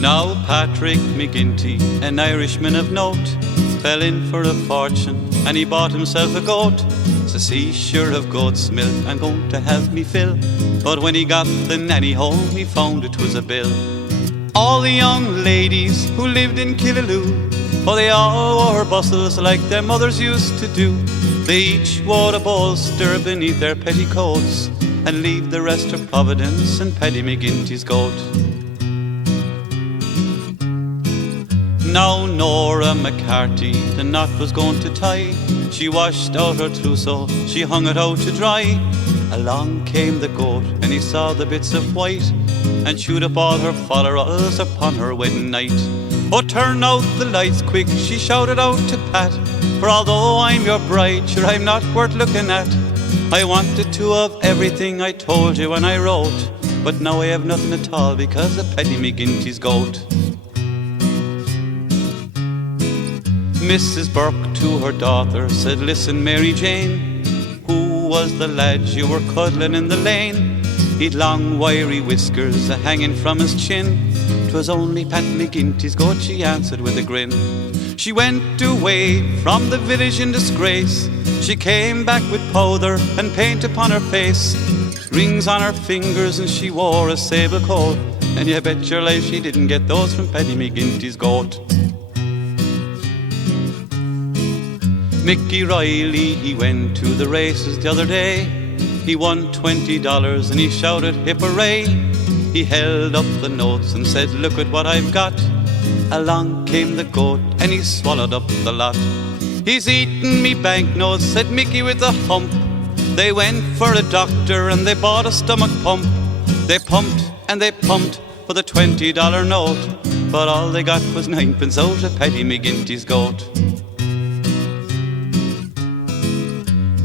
Now Patrick McGinty, an Irishman of note, fell in for a fortune and he bought himself a goat. Says he, sure of goat's milk I'm going to have me fill. But when he got the nanny home he found it was a bill. All the young ladies who lived in Killaloe, oh, they all wore bustles like their mothers used to do. They each wore a bolster beneath their petticoats, and leave the rest to Providence and Paddy McGinty's goat. Now Nora McCarthy, the knot was going to tie. She washed out her trousseau, she hung it out to dry. Along came the goat, and he saw the bits of white, and chewed up all her follow-rolls upon her wedding night. Oh, turn out the lights quick, she shouted out to Pat, for although I'm your bride, sure I'm not worth looking at. I wanted to have everything I told you when I wrote, but now I have nothing at all because of Paddy McGinty's goat. Mrs. Burke to her daughter said, listen, Mary Jane, who was the lad you were cuddling in the lane? He'd long wiry whiskers a-hanging from his chin. 'Twas only Pat McGinty's goat, she answered with a grin. She went away from the village in disgrace. She came back with powder and paint upon her face, rings on her fingers, and she wore a sable coat. And you bet your life she didn't get those from Paddy McGinty's goat. Mickey Riley, he went to the races the other day. He won $20 and he shouted hip hooray. He held up the notes and said, look at what I've got. Along came the goat and he swallowed up the lot. He's eaten me banknotes, said Mickey with a hump. They went for a doctor and they bought a stomach pump. They pumped and they pumped for the $20 note, but all they got was 9 pence out of Paddy McGinty's goat.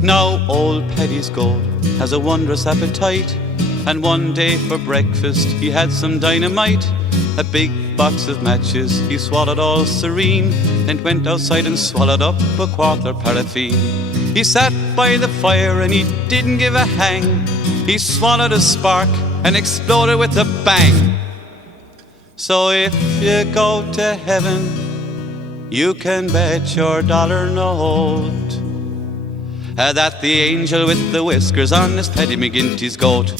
Now old Paddy's goat has a wondrous appetite, and one day for breakfast he had some dynamite. A big box of matches he swallowed all serene, and went outside and swallowed up a quarter paraffin. He sat by the fire and he didn't give a hang. He swallowed a spark and exploded with a bang. So if you go to heaven, you can bet your dollar note that the angel with the whiskers on is Paddy McGinty's goat.